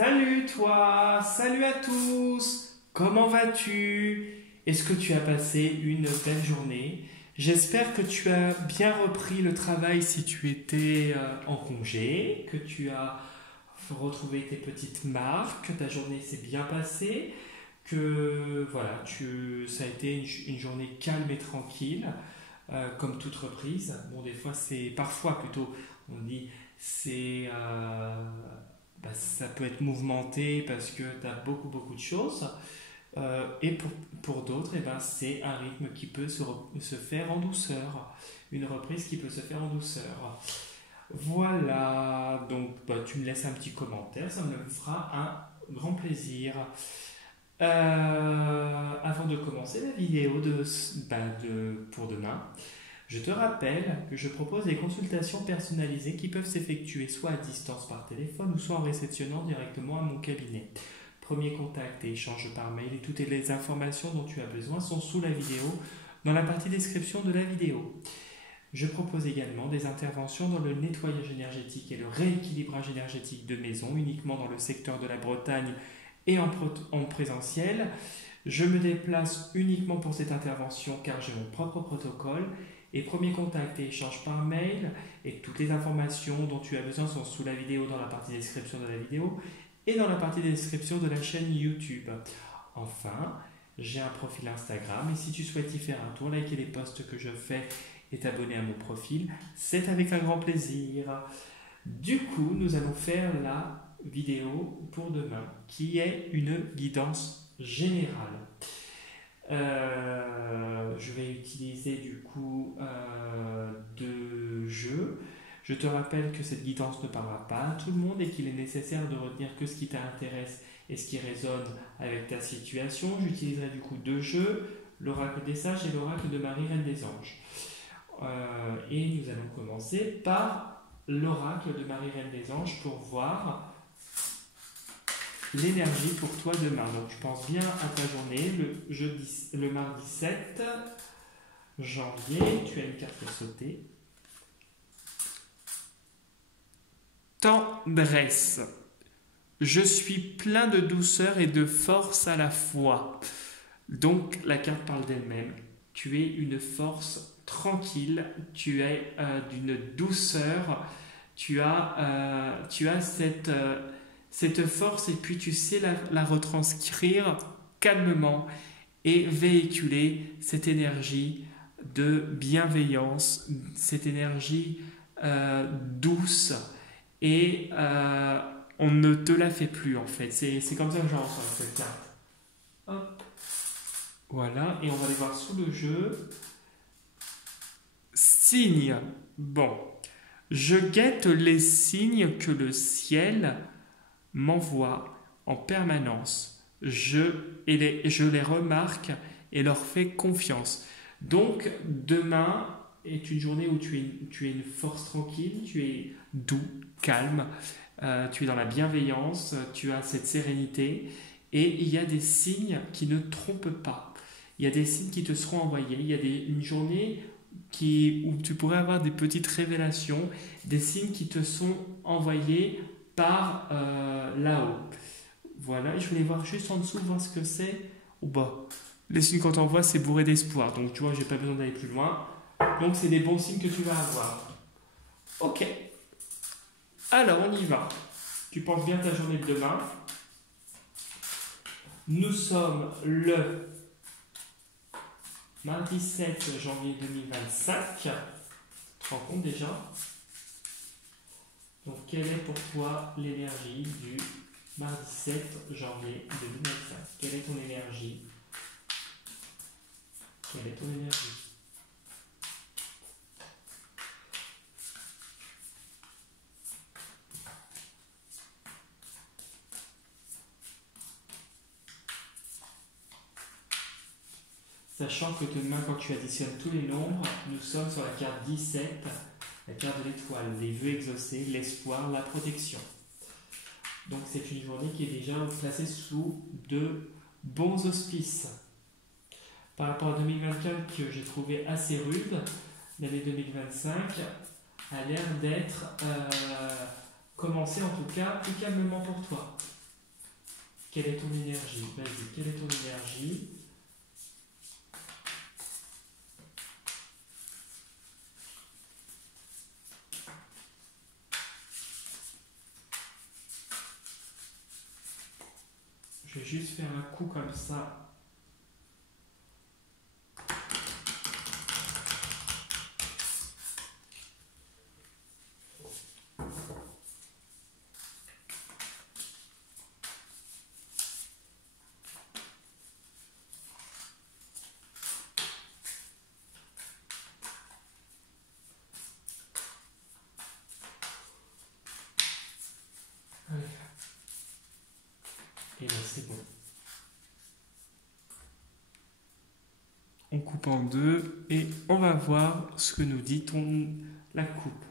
Salut toi, salut à tous, comment vas-tu? Est-ce que tu as passé une belle journée? J'espère que tu as bien repris le travail si tu étais en congé, que tu as retrouvé tes petites marques, que ta journée s'est bien passée, que voilà, ça a été une journée calme et tranquille, comme toute reprise. Bon, des fois, parfois plutôt, on dit, c'est ça peut être mouvementé parce que tu as beaucoup de choses. Et pour d'autres, c'est un rythme qui peut se faire en douceur. Une reprise qui peut se faire en douceur. Voilà, donc tu me laisses un petit commentaire, ça me fera un grand plaisir. Avant de commencer la vidéo pour demain, je te rappelle que je propose des consultations personnalisées qui peuvent s'effectuer soit à distance par téléphone ou soit en réceptionnant directement à mon cabinet. Premier contact et échange par mail et toutes les informations dont tu as besoin sont sous la vidéo, dans la partie description de la vidéo. Je propose également des interventions dans le nettoyage énergétique et le rééquilibrage énergétique de maison, uniquement dans le secteur de la Bretagne et en présentiel. Je me déplace uniquement pour cette intervention car j'ai mon propre protocole. Et premier contact et échange par mail, et toutes les informations dont tu as besoin sont sous la vidéo dans la partie description de la vidéo et dans la partie description de la chaîne YouTube. Enfin, j'ai un profil Instagram et si tu souhaites y faire un tour, liker les posts que je fais et t'abonner à mon profil, c'est avec un grand plaisir. Du coup, nous allons faire la vidéo pour demain qui est une guidance générale. Je vais utiliser du coup deux jeux. Je te rappelle que cette guidance ne parlera pas à tout le monde et qu'il est nécessaire de retenir que ce qui t'intéresse et ce qui résonne avec ta situation. J'utiliserai du coup deux jeux, l'oracle des sages et l'oracle de Marie, reine des anges. Et nous allons commencer par l'oracle de Marie, reine des anges pour voir l'énergie pour toi demain. Donc tu penses bien à ta journée, le mardi 7 janvier, tu as une carte à sauter. Tendresse. Je suis plein de douceur et de force à la fois. Donc la carte parle d'elle-même. Tu es une force tranquille, tu es d'une douceur, tu as cette force et puis tu sais la retranscrire calmement et véhiculer cette énergie de bienveillance, cette énergie douce et on ne te la fait plus en fait. C'est comme ça que j'en ressens cette carte. Hop. Voilà, et on va aller voir sous le jeu. Signes. Bon, je guette les signes que le ciel m'envoie en permanence. Je les remarque et leur fais confiance. Donc, demain est une journée où tu es une force tranquille, tu es doux, calme, tu es dans la bienveillance, tu as cette sérénité et il y a des signes qui ne trompent pas. Il y a des signes qui te seront envoyés. Il y a une journée où tu pourrais avoir des petites révélations, des signes qui te sont envoyés par là-haut. Voilà, et je voulais voir juste en dessous, voir ce que c'est. Ou les signes qu'on t'envoie, c'est bourré d'espoir. Donc tu vois, j'ai pas besoin d'aller plus loin. Donc c'est des bons signes que tu vas avoir. Ok. Alors on y va. Tu penses bien ta journée de demain. Nous sommes le mardi 7 janvier 2025. Tu te rends compte déjà? Donc, quelle est pour toi l'énergie du mardi 7 janvier 2025? Quelle est ton énergie? Quelle est ton énergie? Sachant que demain, quand tu additionnes tous les nombres, nous sommes sur la carte 17, la carte de l'étoile, les vœux exaucés, l'espoir, la protection. Donc c'est une journée qui est déjà placée sous de bons auspices. Par rapport à 2024 que j'ai trouvé assez rude, l'année 2025 a l'air d'être commencée en tout cas plus calmement pour toi. Quelle est ton énergie? Vas-y, quelle est ton énergie? Je vais juste faire un coup comme ça. Et là, c'est bon. On coupe en deux et on va voir ce que nous dit la coupe.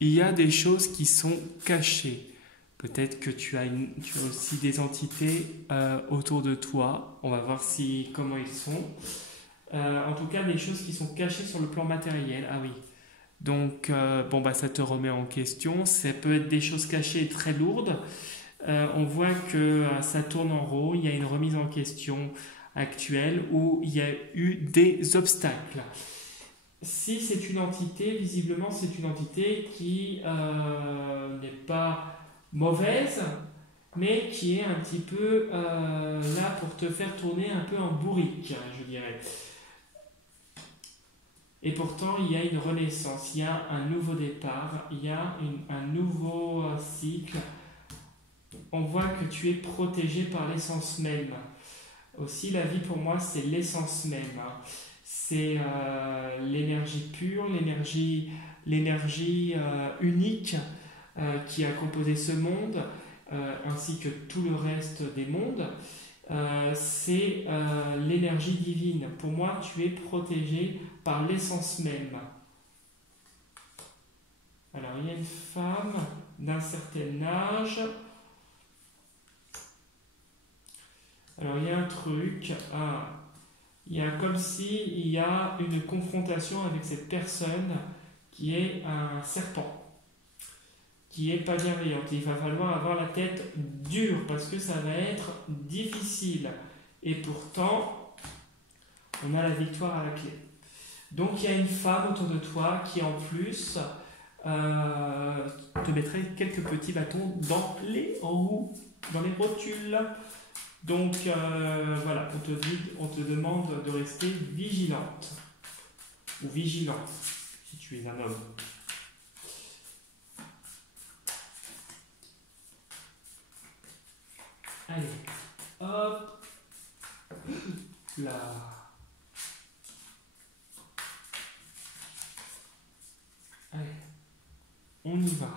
Il y a des choses qui sont cachées. Peut-être que tu as aussi des entités autour de toi. On va voir comment ils sont. En tout cas, des choses qui sont cachées sur le plan matériel. Ah oui. Donc, ça te remet en question. Ça peut être des choses cachées et très lourdes. On voit que ça tourne en rond. Il y a une remise en question actuelle où il y a eu des obstacles. Si c'est une entité, visiblement c'est une entité qui n'est pas mauvaise, mais qui est un petit peu là pour te faire tourner un peu en bourrique, je dirais. Et pourtant, il y a une renaissance, il y a un nouveau départ, il y a un nouveau cycle. On voit que tu es protégé par l'essence même. Aussi, la vie pour moi, c'est l'essence même. C'est l'énergie pure, l'énergie unique qui a composé ce monde, ainsi que tout le reste des mondes. C'est l'énergie divine. Pour moi, tu es protégé par l'essence même. Alors, il y a une femme d'un certain âge. Alors, il y a un truc. Il y a comme il y a une confrontation avec cette personne qui est un serpent, qui n'est pas bienveillante. Il va falloir avoir la tête dure parce que ça va être difficile. Et pourtant, on a la victoire à la clé. Donc il y a une femme autour de toi qui en plus te mettrait quelques petits bâtons dans les roues, dans les rotules. Donc voilà, on te demande de rester vigilante ou vigilant si tu es un homme. Allez, hop, là. Allez, on y va.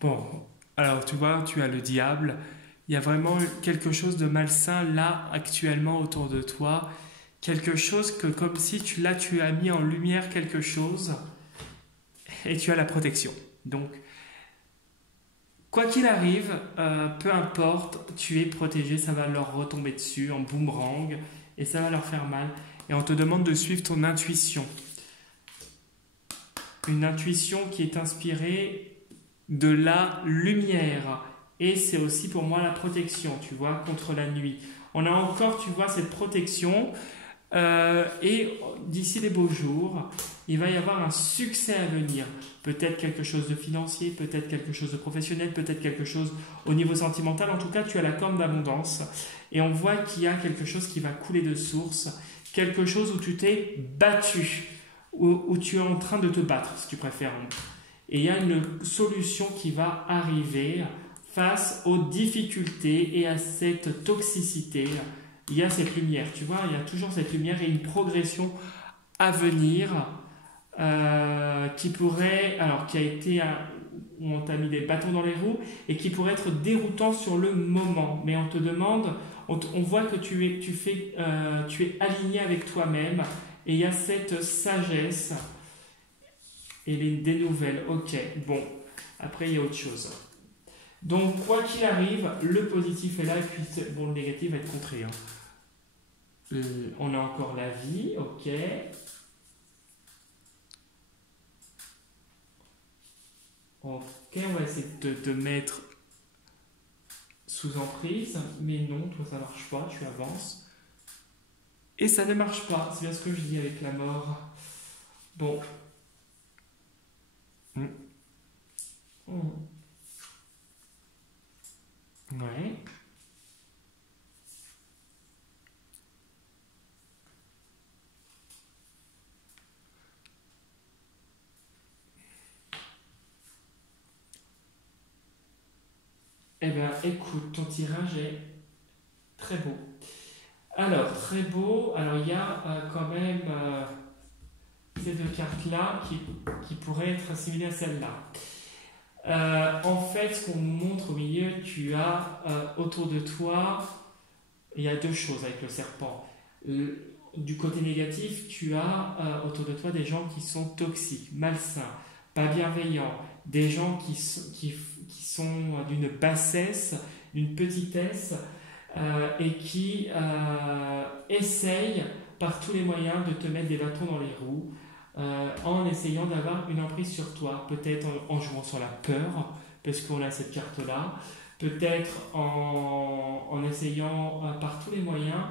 Bon, alors tu vois, tu as le diable. Il y a vraiment quelque chose de malsain là actuellement autour de toi. Quelque chose que comme si tu as mis en lumière quelque chose et tu as la protection. Donc, quoi qu'il arrive, peu importe, tu es protégé, ça va leur retomber dessus en boomerang et ça va leur faire mal. Et on te demande de suivre ton intuition. Une intuition qui est inspirée de la lumière. Et c'est aussi pour moi la protection, tu vois, contre la nuit. On a encore, tu vois, cette protection. Et d'ici les beaux jours, il va y avoir un succès à venir. Peut-être quelque chose de financier, peut-être quelque chose de professionnel, peut-être quelque chose au niveau sentimental. En tout cas, tu as la corne d'abondance. Et on voit qu'il y a quelque chose qui va couler de source. Quelque chose où tu t'es battu. Où tu es en train de te battre, si tu préfères. Et il y a une solution qui va arriver face aux difficultés et à cette toxicité. Il y a cette lumière, tu vois, il y a toujours cette lumière et une progression à venir qui a été, où on t'a mis des bâtons dans les roues et qui pourrait être déroutant sur le moment. Mais on te demande, on voit que tu es aligné avec toi-même et il y a cette sagesse et des nouvelles. Ok, bon, après il y a autre chose. Donc, quoi qu'il arrive, le positif est là et puis bon, le négatif va être contré. On a encore la vie, ok. Ok, on va essayer de te mettre sous emprise, mais non, toi ça marche pas, tu avances. Et ça ne marche pas, c'est bien ce que je dis avec la mort. Bon. Ouais. Eh bien, écoute, ton tirage est très beau. Alors, très beau. Alors, il y a quand même ces deux cartes-là qui pourraient être assimilées à celle-là. En fait, ce qu'on nous montre au milieu, tu as autour de toi, il y a deux choses avec le serpent. Du côté négatif, tu as autour de toi des gens qui sont toxiques, malsains, pas bienveillants, des gens qui sont d'une bassesse, d'une petitesse et qui essayent par tous les moyens de te mettre des bâtons dans les roues en essayant d'avoir une emprise sur toi, peut-être en jouant sur la peur, parce qu'on a cette carte-là, peut-être en essayant par tous les moyens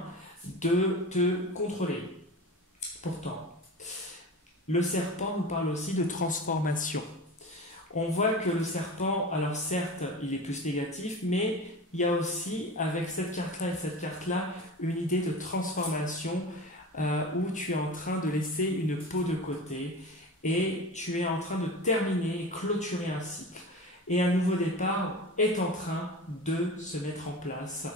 de te contrôler. Pourtant, le serpent nous parle aussi de transformation. On voit que le serpent, alors certes, il est plus négatif, mais il y a aussi, avec cette carte-là et cette carte-là, une idée de transformation où tu es en train de laisser une peau de côté et tu es en train de terminer et clôturer un cycle. Et un nouveau départ est en train de se mettre en place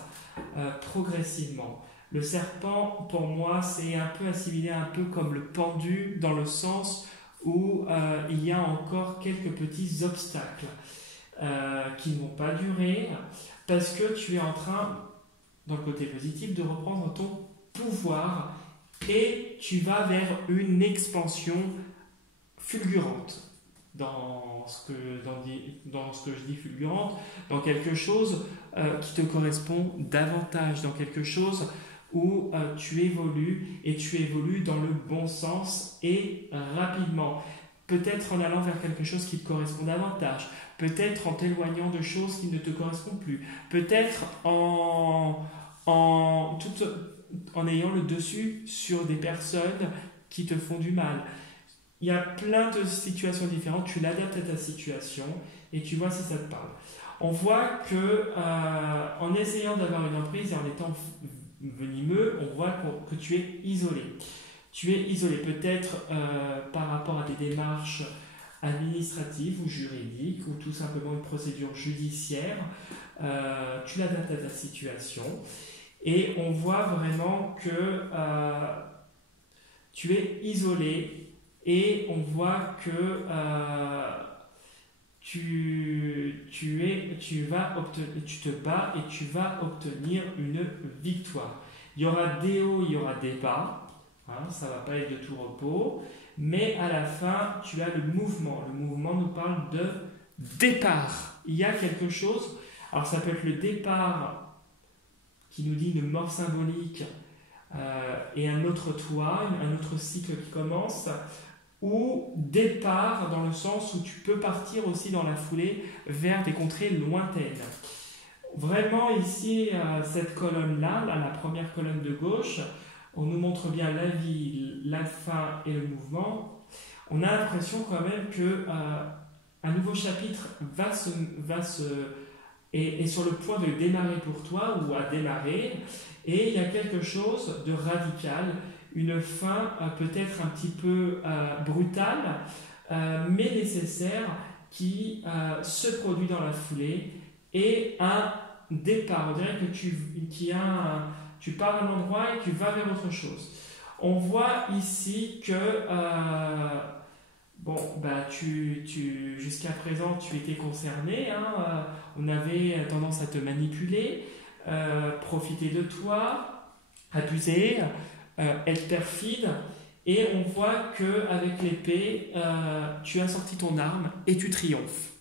progressivement. Le serpent, pour moi, c'est un peu assimilé un peu comme le pendu, dans le sens où il y a encore quelques petits obstacles qui ne vont pas durer, parce que tu es en train, dans le côté positif, de reprendre ton pouvoir et tu vas vers une expansion fulgurante. Dans ce que je dis fulgurante, dans quelque chose qui te correspond davantage, dans quelque chose où tu évolues et tu évolues dans le bon sens et rapidement. Peut-être en allant vers quelque chose qui te correspond davantage, peut-être en t'éloignant de choses qui ne te correspondent plus, peut-être en ayant le dessus sur des personnes qui te font du mal. Il y a plein de situations différentes, tu l'adaptes à ta situation et tu vois si ça te parle. On voit que en essayant d'avoir une emprise et en étant venimeux, on voit que tu es isolé. Tu es isolé peut-être par rapport à des démarches administratives ou juridiques ou tout simplement une procédure judiciaire. Tu l'adaptes à ta situation et on voit vraiment que tu es isolé et on voit que tu te bats et tu vas obtenir une victoire. Il y aura des hauts, il y aura des bas. Ça ne va pas être de tout repos, mais à la fin, tu as le mouvement. Le mouvement nous parle de départ. Il y a quelque chose, alors ça peut être le départ qui nous dit une mort symbolique et un autre toit, un autre cycle qui commence, ou départ dans le sens où tu peux partir aussi dans la foulée vers des contrées lointaines. Vraiment ici, cette colonne-là, la première colonne de gauche, on nous montre bien la vie, la fin et le mouvement. On a l'impression quand même qu'un nouveau chapitre est sur le point de démarrer pour toi ou à démarrer. Et il y a quelque chose de radical, une fin peut-être un petit peu brutale, mais nécessaire, qui se produit dans la foulée et un départ. On dirait que tu pars d'un endroit et tu vas vers autre chose. On voit ici que jusqu'à présent tu étais concerné, hein, on avait tendance à te manipuler, profiter de toi, abuser, être perfide. Et on voit qu'avec l'épée, tu as sorti ton arme et tu triomphes.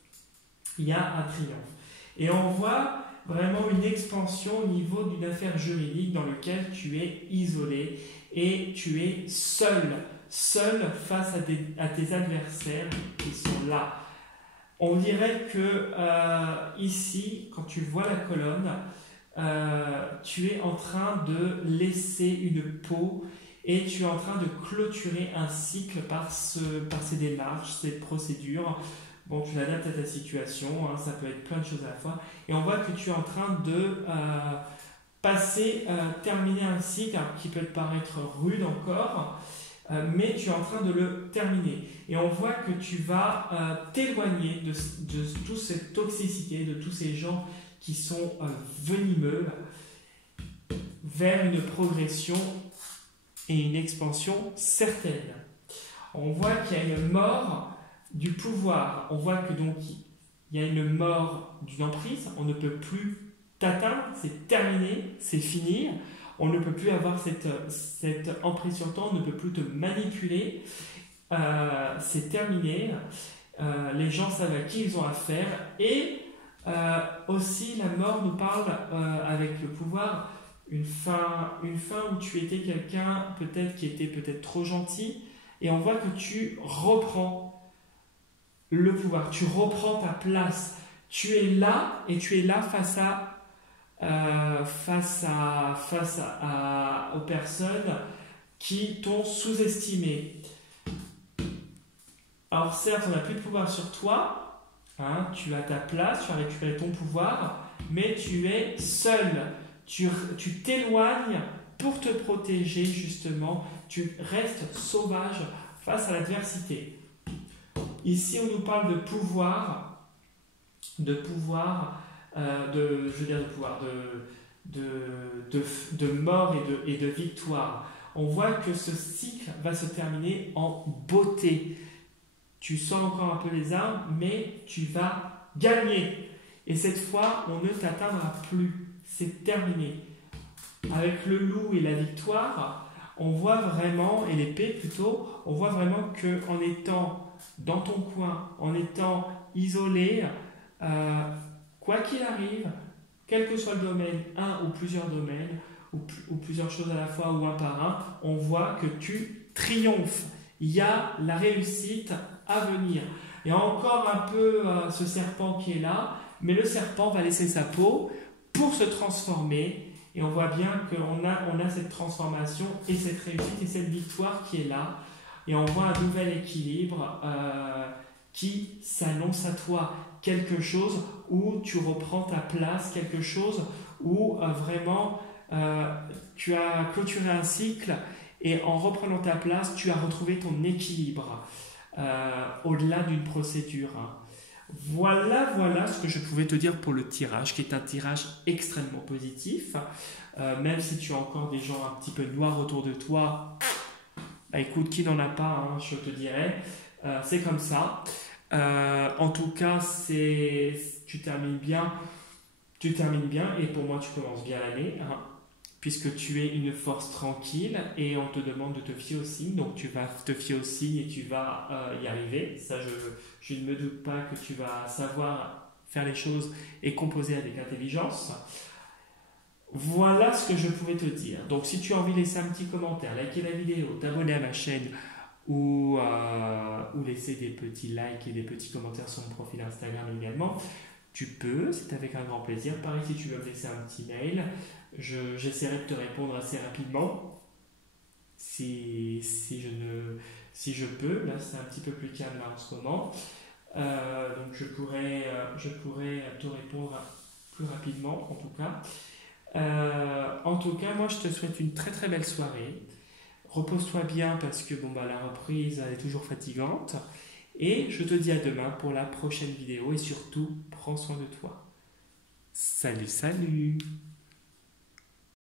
Il y a un triomphe. Et on voit vraiment une expansion au niveau d'une affaire juridique dans laquelle tu es isolé et tu es seul face à tes adversaires qui sont là. On dirait que ici, quand tu vois la colonne, tu es en train de laisser une peau et tu es en train de clôturer un cycle par ces démarches, cette procédure. Bon, tu l'adaptes à ta situation, hein, ça peut être plein de choses à la fois. Et on voit que tu es en train de terminer un cycle qui peut te paraître rude encore, mais tu es en train de le terminer. Et on voit que tu vas t'éloigner de toute cette toxicité, de tous ces gens qui sont venimeux, vers une progression et une expansion certaine. On voit qu'il y a une mort du pouvoir. On voit que donc il y a une mort d'une emprise. On ne peut plus t'atteindre, c'est terminé, c'est fini. On ne peut plus avoir cette emprise sur toi, on ne peut plus te manipuler. C'est terminé. Les gens savent à qui ils ont affaire. Et aussi, la mort nous parle avec le pouvoir. Une fin où tu étais quelqu'un qui était peut-être trop gentil, et on voit que tu reprends le pouvoir, tu reprends ta place, tu es là et tu es là face aux personnes qui t'ont sous-estimé. Alors certes, on n'a plus de pouvoir sur toi, hein, tu as ta place, tu as récupéré ton pouvoir, mais tu es seul. Tu t'éloignes pour te protéger, justement. Tu restes sauvage face à l'adversité. Ici, on nous parle de pouvoir, de mort et de victoire. On voit que ce cycle va se terminer en beauté. Tu sens encore un peu les armes, mais tu vas gagner. Et cette fois, on ne t'atteindra plus. C'est terminé. Avec le loup et la victoire, on voit vraiment, et l'épée plutôt, on voit vraiment qu'en étant dans ton coin, en étant isolé, quoi qu'il arrive, quel que soit le domaine, un ou plusieurs domaines, ou plusieurs choses à la fois, ou un par un, on voit que tu triomphes. Il y a la réussite à venir. Il y a encore un peu ce serpent qui est là, mais le serpent va laisser sa peau pour se transformer, et on voit bien qu'on a cette transformation et cette réussite et cette victoire qui est là, et on voit un nouvel équilibre qui s'annonce à toi, quelque chose où tu reprends ta place, quelque chose où vraiment tu as clôturé un cycle, et en reprenant ta place, tu as retrouvé ton équilibre au-delà d'une procédure. Voilà ce que je pouvais te dire pour le tirage, qui est un tirage extrêmement positif. Même si tu as encore des gens un petit peu noirs autour de toi, bah écoute, qui n'en a pas, hein, je te dirais. C'est comme ça. En tout cas, tu termines bien, et pour moi, tu commences bien l'année, hein, puisque tu es une force tranquille, et on te demande de te fier au signe, donc tu vas te fier au signe et tu vas y arriver. Ça, je ne me doute pas que tu vas savoir faire les choses et composer avec intelligence. Voilà ce que je pouvais te dire. Donc si tu as envie de laisser un petit commentaire, liker la vidéo, t'abonner à ma chaîne, ou laisser des petits likes et des petits commentaires sur mon profil Instagram également, tu peux, c'est avec un grand plaisir. Pareil, si tu veux me laisser un petit mail, j'essaierai de te répondre assez rapidement si je peux. Là, c'est un petit peu plus calme là en ce moment, donc je pourrais te répondre plus rapidement, en tout cas. Moi je te souhaite une très très belle soirée. Repose-toi bien, parce que la reprise elle est toujours fatigante, Et je te dis à demain pour la prochaine vidéo et surtout, prends soin de toi. Salut, salut!